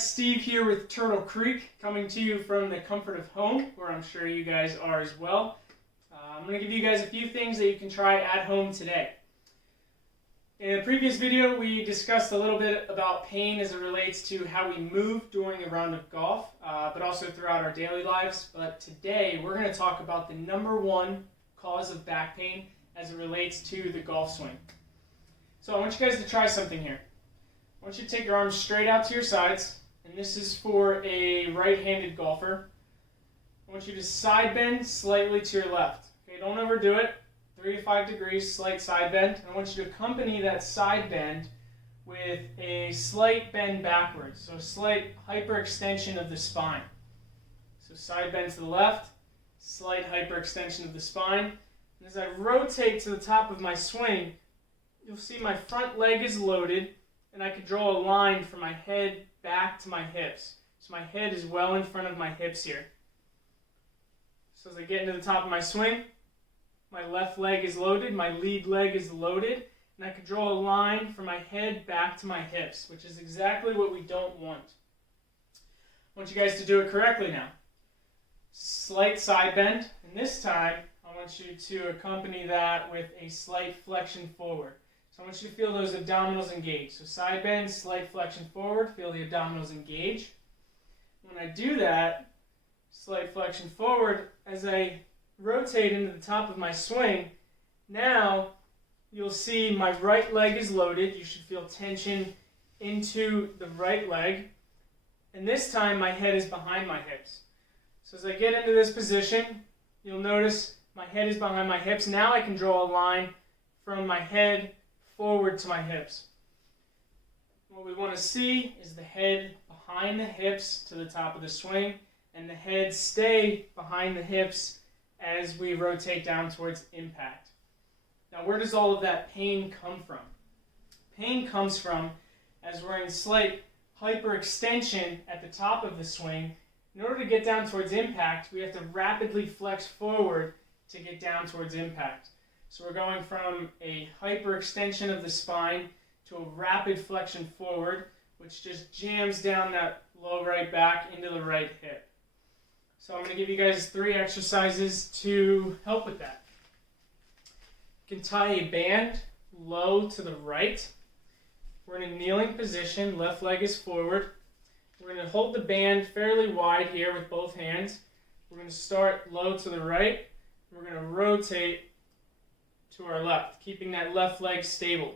guys, Steve here with Turtle Creek, coming to you from the comfort of home, where I'm sure you guys are as well. I'm going to give you guys a few things that you can try at home today. In the previous video, we discussed a little bit about pain as it relates to how we move during a round of golf, but also throughout our daily lives. But today, we're going to talk about the #1 cause of back pain as it relates to the golf swing. So I want you guys to try something here. I want you to take your arms straight out to your sides, and this is for a right-handed golfer. I want you to side bend slightly to your left. Okay, don't overdo it. 3 to 5 degrees, slight side bend. And I want you to accompany that side bend with a slight bend backwards, so a slight hyperextension of the spine. So side bend to the left, slight hyperextension of the spine. And as I rotate to the top of my swing, you'll see my front leg is loaded, and I can draw a line from my head back to my hips. So my head is well in front of my hips here. So as I get into the top of my swing, my left leg is loaded, my lead leg is loaded, and I can draw a line from my head back to my hips, which is exactly what we don't want. I want you guys to do it correctly now. Slight side bend, and this time I want you to accompany that with a slight flexion forward. I want you to feel those abdominals engage. So side bend, slight flexion forward, feel the abdominals engage. When I do that, slight flexion forward, as I rotate into the top of my swing, now you'll see my right leg is loaded. You should feel tension into the right leg. And this time my head is behind my hips. So as I get into this position, you'll notice my head is behind my hips. Now I can draw a line from my head forward to my hips. What we want to see is the head behind the hips to the top of the swing, and the head stay behind the hips as we rotate down towards impact. Now, where does all of that pain come from? Pain comes from, as we're in slight hyperextension at the top of the swing, in order to get down towards impact, we have to rapidly flex forward to get down towards impact. So we're going from a hyperextension of the spine to a rapid flexion forward, which just jams down that low right back into the right hip. So I'm going to give you guys 3 exercises to help with that. You can tie a band low to the right. We're in a kneeling position, left leg is forward. We're going to hold the band fairly wide here with both hands. We're going to start low to the right. We're going to rotate to our left, keeping that left leg stable.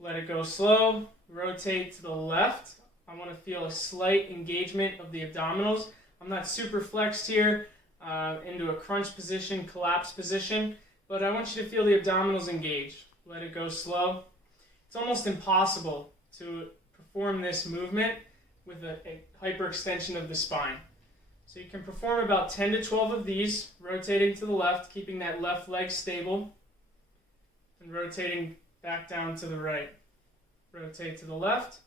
Let it go slow. Rotate to the left. I want to feel a slight engagement of the abdominals. I'm not super flexed here into a crunch position, collapse position, but I want you to feel the abdominals engage. Let it go slow. It's almost impossible to perform this movement with a hyperextension of the spine. So you can perform about 10 to 12 of these, rotating to the left, keeping that left leg stable, and rotating back down to the right. Rotate to the left,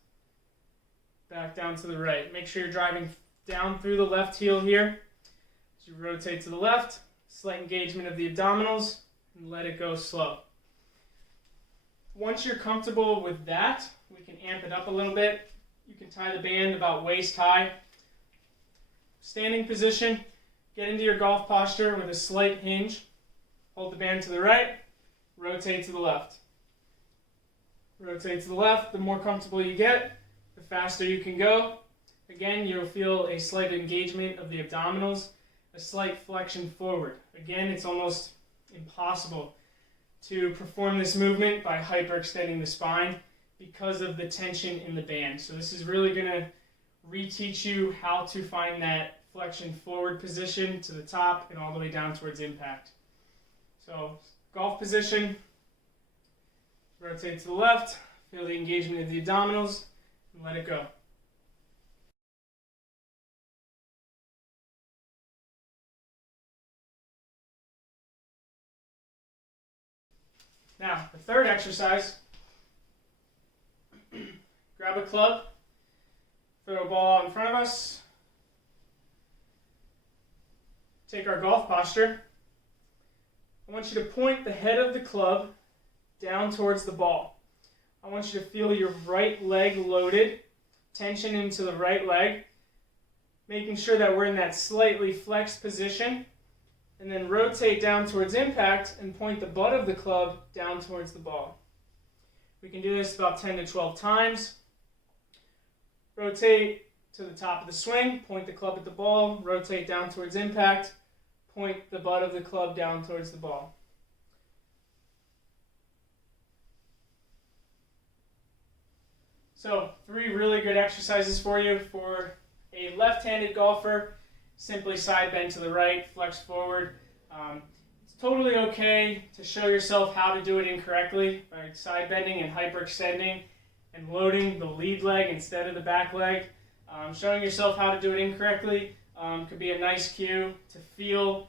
back down to the right. Make sure you're driving down through the left heel here. As you rotate to the left, slight engagement of the abdominals, and let it go slow. Once you're comfortable with that, we can amp it up a little bit. You can tie the band about waist high. Standing position, get into your golf posture with a slight hinge. Hold the band to the right, rotate to the left. Rotate to the left. The more comfortable you get, the faster you can go. Again, you'll feel a slight engagement of the abdominals, a slight flexion forward. Again, it's almost impossible to perform this movement by hyperextending the spine because of the tension in the band. So this is really going to reteach you how to find that flexion forward position to the top and all the way down towards impact. So golf position, rotate to the left, feel the engagement of the abdominals, and let it go. Now, the third exercise, grab a club, throw a ball out in front of us, take our golf posture. I want you to point the head of the club down towards the ball. I want you to feel your right leg loaded tension into the right leg, making sure that we're in that slightly flexed position, and then rotate down towards impact and point the butt of the club down towards the ball. We can do this about 10 to 12 times. Rotate to the top of the swing, point the club at the ball, rotate down towards impact, point the butt of the club down towards the ball. So 3 really good exercises for you. For a left-handed golfer, simply side bend to the right, flex forward. It's totally okay to show yourself how to do it incorrectly, by side bending and hyperextending and loading the lead leg instead of the back leg. Showing yourself how to do it incorrectly could be a nice cue to feel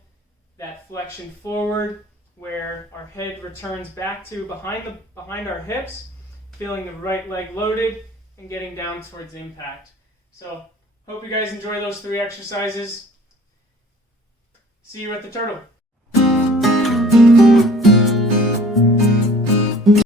that flexion forward where our head returns back to behind our hips, feeling the right leg loaded and getting down towards impact. So hope you guys enjoy those 3 exercises. See you at the Turtle.